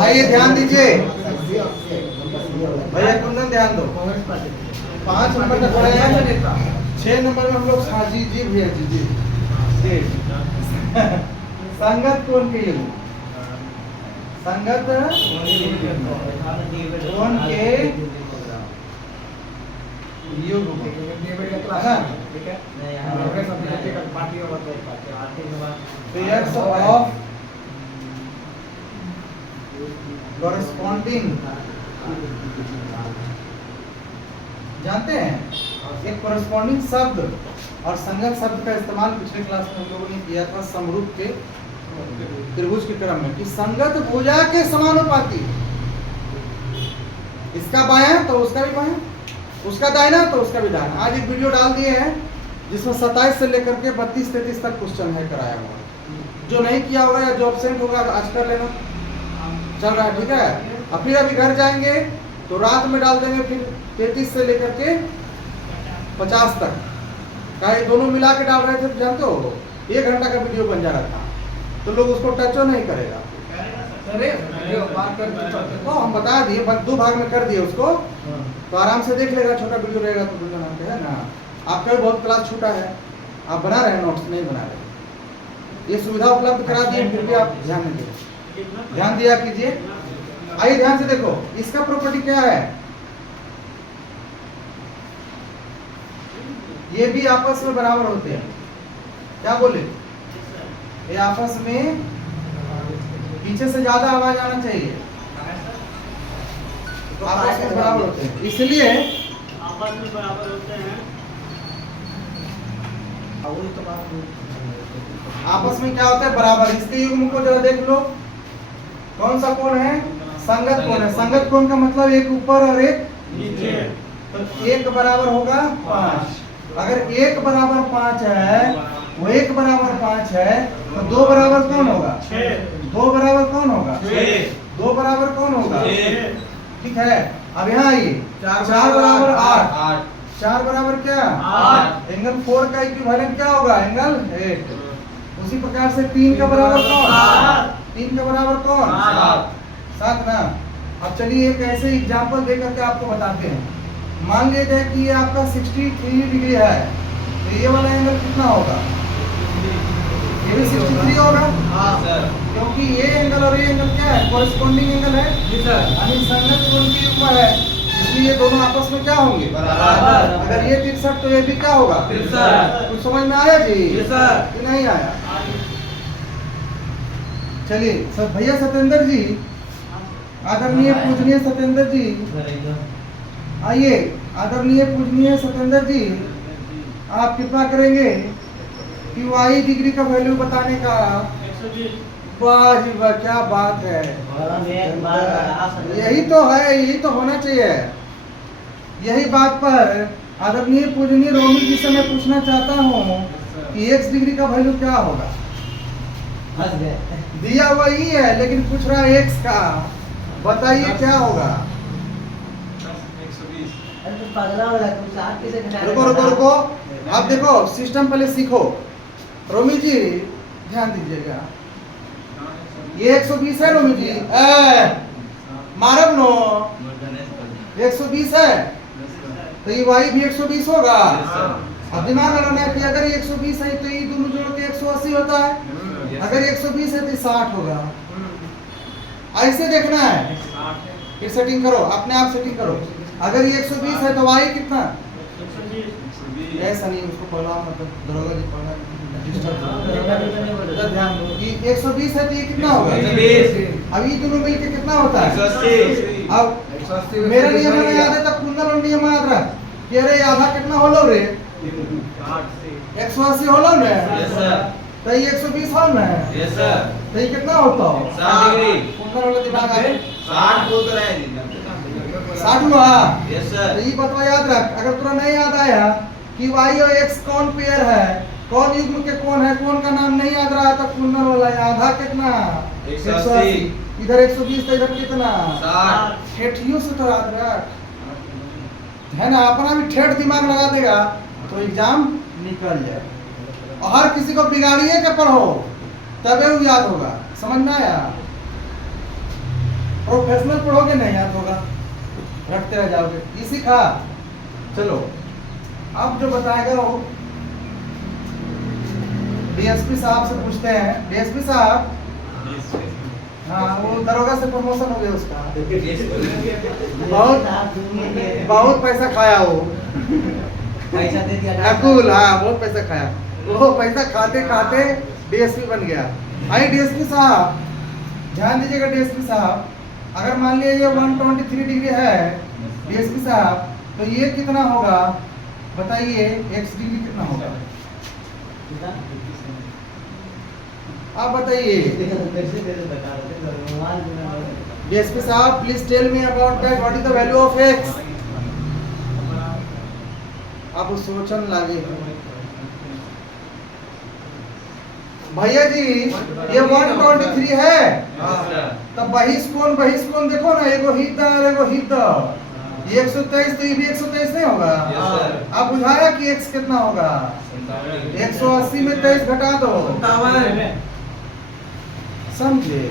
आइए ध्यान दीजिए भैया, कुंदन ध्यान दो। 5 नंबर तक पढ़ेगा, 6 नंबर में हम लोग जी जी भैया जी संगत कोण के युग्म, संगत कोण के युग्म, पेयर्स ऑफ कॉरेस्पॉन्डिंग। जानते हैं एक कॉरेस्पॉन्डिंग शब्द और संगत शब्द का इस्तेमाल पिछले क्लास में हम लोगों ने किया था समरूप के त्रिभुज के क्रम में, कि संगत भुजा के समानुपाती। इसका बायां तो उसका भी बायां, उसका दाहिना तो उसका भी दाहिना। आज एक वीडियो डाल दिए हैं जिसमें 27 से लेकर के 32-33 तक क्वेश्चन है कराया हुआ। जो नहीं किया होगा या जो एब्सेंट होगा आज कर लेना, चल रहा है, ठीक है। अब फिर अभी घर जाएंगे तो रात में डाल देंगे फिर 33 से लेकर के 50 तक का, ये दोनों मिला के डाल रहे थे, जानते हो 1 घंटा का वीडियो बन जा रहा था, तो लोग उसको टचो नहीं करेगा। तो हम बता दिए, 2 भाग में कर दिए उसको, तो आराम से देख लेगा, छोटा वीडियो रहेगा तो है ना। आपका भी बहुत क्लास छूटा है, आप बना रहे हैं नोट्स, नहीं बना रहे, ये सुविधा उपलब्ध करा दिए, फिर भी आप ध्यान नहीं दिए, ध्यान दिया कीजिए। आइए ध्यान से देखो, इसका प्रॉपर्टी क्या है? ये भी आपस में बराबर होते हैं, क्या बोले? ये आपस में, पीछे से ज्यादा आवाज आना चाहिए, आपस में बराबर होते हैं, इसलिए आपस में बराबर होते हैं। आपस में क्या होता है? बराबर। इसके युग्म को जरा देख लो, कौन सा कोण है? संगत कोण है। संगत कोण का मतलब एक ऊपर और एक नीचे, तो 1 बराबर होगा 5। अगर 1 बराबर 5 है, वो 1 बराबर 5 है, तो 2 बराबर कौन होगा? 6। 2 बराबर कौन होगा? 6। 2 बराबर कौन होगा? 6। ठीक है। अब यहाँ आइए, 4 बराबर 8। 4 बराबर क्या? 8। एंगल 4 का इक्विवेलेंट क्या होगा? एंगल 8। उसी प्रकार से 3 का बराबर कौन? 3 का बराबर कौन? 7 ना। अब चलिए एक ऐसे एग्जाम्पल दे करके आपको बताते हैं। मान लीजिए कि ये आपका 63 डिग्री है, तो ये वाला एंगल कितना होगा? ये भी 63 होगा, क्योंकि ये एंगल और ये एंगल क्या है? कॉरेस्पॉन्डिंग एंगल है, यानी संगत कोण के युग्म है, इसलिए ये दोनों आपस में क्या होंगे? बराबर। अगर ये 63 तो ये भी क्या होगा? 63। कुछ समझ में आया जी? कि नहीं आया? चलिए सब भैया सत्येंद्र जी, आदरणीय पूजनीय सत्येंद्र जी, आइए आदरणीय पूजनीय सत्येंद्र जी, आप कृपा करेंगे कि वाई डिग्री का वैल्यू बताने का। वाह जी वाह, क्या बात है, यही तो है, यही तो होना चाहिए। यही बात पर आदरणीय पूजनीय रोमी जी से मैं पूछना चाहता हूँ कि x डिग्री का वैल्यू क्या होगा? दिया हुआ ही है लेकिन पूछ रहा है x का, बताइए क्या होगा? रुको रुको रुको, आप देखो सिस्टम पहले सीखो। रोमी जी ध्यान दीजिएगा, ये 120 है रोमी जी, मारब नो, 120 है तो ये y भी 120 होगा। अब दिमाग लगाना है कि अगर ये 120 है तो ये दोनों जोड़ के 180 होता है, अगर ये 120 है तो ये 60 होगा। ऐसे देखना है, फिर सेटिंग करो, अपने आप सेटिंग करो। अगर ये 120 है तो y कितना, ऐसा नहीं उसको पढ़ा, मतलब दरोगा जी पढ़ा इधर ध्यान दो। ये 120 है तो ये कितना होगा, 120। अब ये दोनों मिलके कितना होता है, 180। अब मेरा नियम में याद है तब कुंदन और नियम याद रहा कि अरे आधा कितना होलो रे, 180 होलो ने, यस सर, तो ये 120 होल ने, यस सर, तो ये कितना होता हो, 60 डिग्री, कुंदन वाला दिमाग आए 60 बोल तो रहे 60 हुआ। यस तो सर, ये बतवा याद रख, अगर तुरा नहीं याद आया कि y और x कौन पेयर है, कौन युग्म के कौन है, कौन का नाम नहीं याद रहा तो कुंदन वाला आधा कितना 180, इधर 120 तो इधर कितना 60, ठेठियों से तो याद रख है ना, अपना भी ठेठ दिमाग लगा देगा तो एग्जाम निकल जाए। और हर किसी को बिगाड़िए के पढ़ो तबे वो याद होगा, समझना आया। प्रोफेशनल पढ़ोगे नहीं याद होगा, रटते रह जाओगे। ये सीखा, चलो अब जो बताएगा वो डीएसपी साहब से पूछते हैं। डीएसपी साहब, हाँ वो दरोगा से प्रमोशन हो गया उसका, बहुत पैसा खाया वो, पैसा दे दिया नकुल, हाँ बहुत पैसा खाया वो, पैसा खाते खाते डीएसपी बन गया। आई डीएसपी साहब ध्यान दीजिएगा, डीएसपी साहब अगर मान लीजिए ये 123 डिग्री है डीएसपी साहब, तो ये कितना होगा बताइए, x डिग्री कितना होगा आप बताइए। डीएसपी साहब please tell me about that, what is the value of x। आप सोचन लागे भैया जी, ये 123 है तो बहिष कोण देखो ना, एगो हित और एगो हित, ये 123 तो ये भी 123 नहीं होगा। आप बुझाया कि x कितना होगा, 180 में 23 घटा दो, समझे।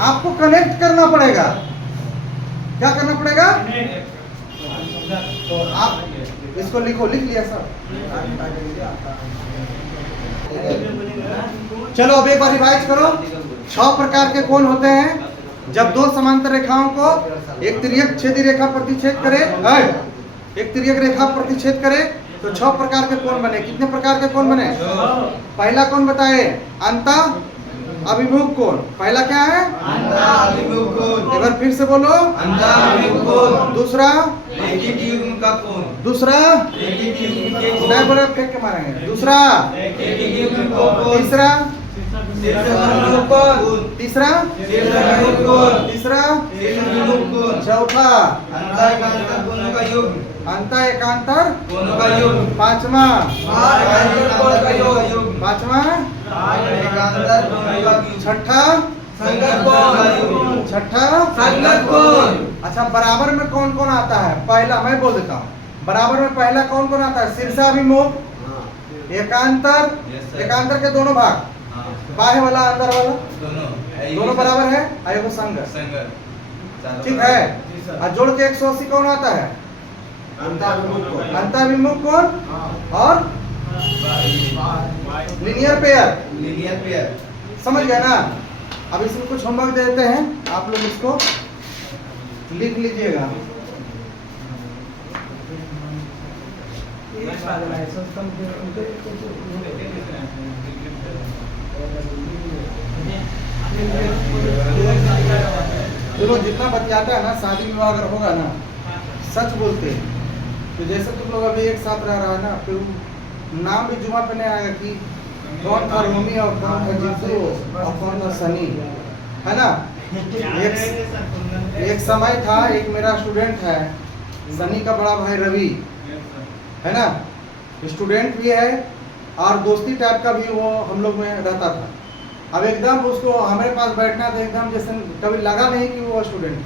आपको कनेक्ट करना पड़ेगा, क्या करना पड़ेगा, तो आप इसको लिखो, लिख लिया सब। चलो अब एक बार रिवाइज करो। 6 प्रकार के कोण होते हैं जब दो समांतर रेखाओं को एक तिर्यक छेदी रेखा प्रतिच्छेद करे, एक तिर्यक रेखा प्रतिच्छेद करे तो 6 प्रकार के कोण बने। कितने प्रकार के कोण बने, पहला कोण बताए अंत अभिमुख कोण, पहला क्या है अंत अभिमुख कोण, एक बार फिर से बोलो, अंत अभिमुख कोण। दूसरा रेखिक युग्म का कोण, दूसरा रेखिक युग्म के कोण, नहीं बोले फेंक के मारेंगे, दूसरा रेखिक युग्म का कोण, तीसरा शीर्षाभिमुख कोण, तीसरा शीर्षाभिमुख कोण, तीसरा शीर्षाभिमुख कोण, चौथा अंत एकांतर कोणों का युग्म, अंत एकांतर कोणों का युग्म, पांचवा एकांतर कोण का युग्म, पांचवा एकांतर कोणों का युग्म, छठा संगत कोण, छठा संगत कोण। अच्छा बराबर में कौन कौन आता है, पहला मैं बोल देता हूँ, बराबर में पहला कौन कौन आता है, शीर्षाभिमुख, एकांतर, Yes, sir. एकांतर के दोनों भाग, हाँ, बाह्य वाला अंदर वाला दोनों दोनों बराबर है, और एगो संगत, संगत, चारों ठीक बराबर। है। और जोड़ के 180 कौन आता है, अंतर्विमुख कौन और लीनियर पेयर, लीनियर पेयर। समझ गया ना। अब इसमें कुछ होमवर्क देते हैं, आप लोग इसको लिख लीजिएगा। देखो जितना बतियाता है ना, शादी विवाह अगर होगा ना सच बोलते हैं, तो जैसे तुम लोग अभी एक साथ रह रहा है ना, फिर नाम भी जुमा पे नहीं आएगा कि कौन था रोमी और कौन था जिसू और कौन था सनी, है ना। एक समय था, एक मेरा स्टूडेंट है, सनी का बड़ा भाई रवि, है ना, स्टूडेंट भी है और दोस्ती टाइप का भी वो हम लोग में रहता था। अब एकदम उसको हमारे पास बैठना था, एकदम जैसे कभी लगा नहीं कि वो स्टूडेंट,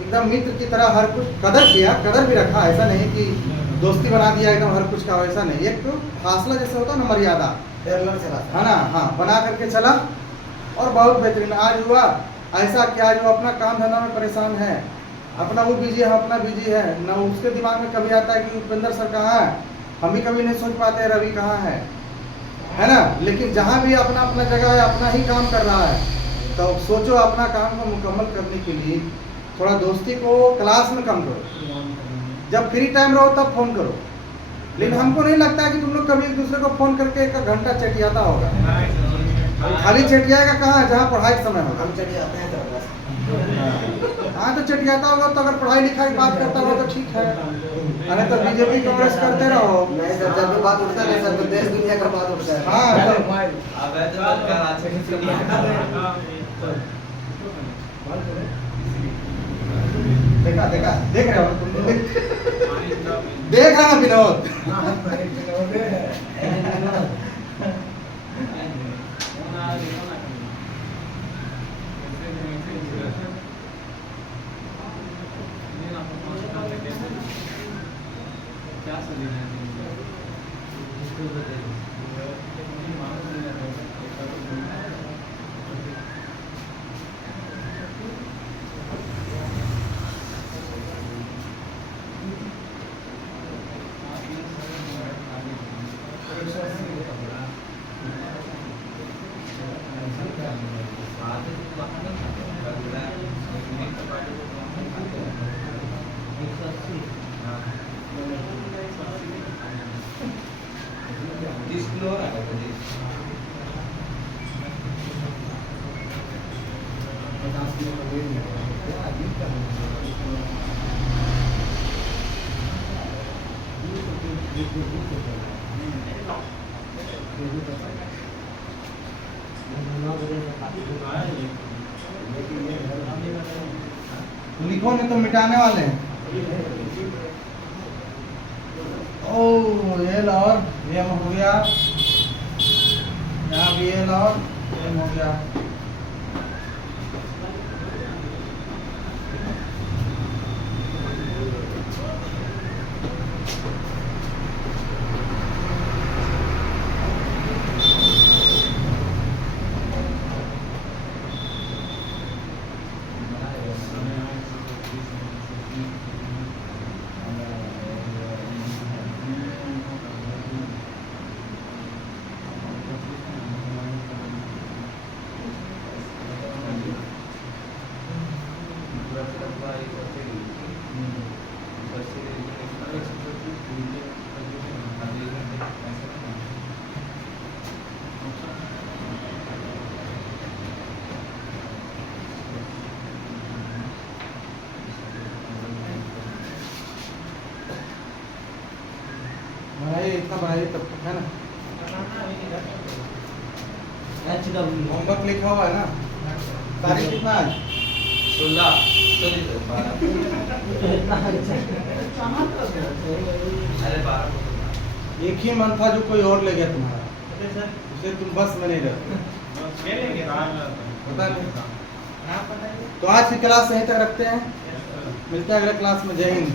एकदम मित्र की तरह हर कुछ कदर किया, कदर भी रखा, ऐसा नहीं कि दोस्ती बना दिया एकदम हर कुछ का, वैसा नहीं, एक तो फासला जैसे होता है ना, मर्यादा, है ना, हाँ बना करके चला और बहुत बेहतरीन आज हुआ। ऐसा कि आज वो अपना काम धंधा में परेशान है अपना वो बिजी है, अपना बिजी है ना, उसके दिमाग में कभी आता है कि उपेंद्र सर कहाँ है। हम भी कभी नहीं सोच पाते हैं रवि कहाँ है ना। लेकिन जहाँ भी अपना अपना जगह है, अपना ही काम कर रहा है, तो सोचो अपना काम को मुकम्मल करने के लिए थोड़ा दोस्ती को क्लास में कम करो, जब फ्री टाइम रहो तब फोन करो। लेकिन हमको नहीं लगता है कि तुम लोग कभी एक दूसरे को फोन करके 1 घंटा चटियाता होगा। खाली चटियाएगा कहाँ, जहाँ पढ़ाई का समय होगा। हम चले जाते हैं जबरदस्त। हाँ तो चटियाता होगा तो अगर पढ़ाई लिखाई की बात करता होगा तो ठीक है, अरे तो बीजेपी कांग्रेस करते रहो। नहीं सर, जब भी बात उठता है सर, तो देश दुनिया का बात उठता है। हाँ तो अब है तो सरकार अच्छे से देखा देख रहे हो तुम, देख रहा विनोद। लिखो नहीं तो मिटाने वाले हैं। ओ एल और एम हो गया, यहाँ भी एल और एम हो गया। बनाइए, इतना बनाइए तब तक, है ना। होमवर्क लिखा हुआ है ना। तारीख कितना है? 16 अरे 12 एक ही मन था जो कोई और ले गया तुम्हारा, उसे तुम बस में नहीं रहते। पता नहीं। तो आज की क्लास यहीं तक रखते हैं, मिलते हैं अगले क्लास में। जय हिंद।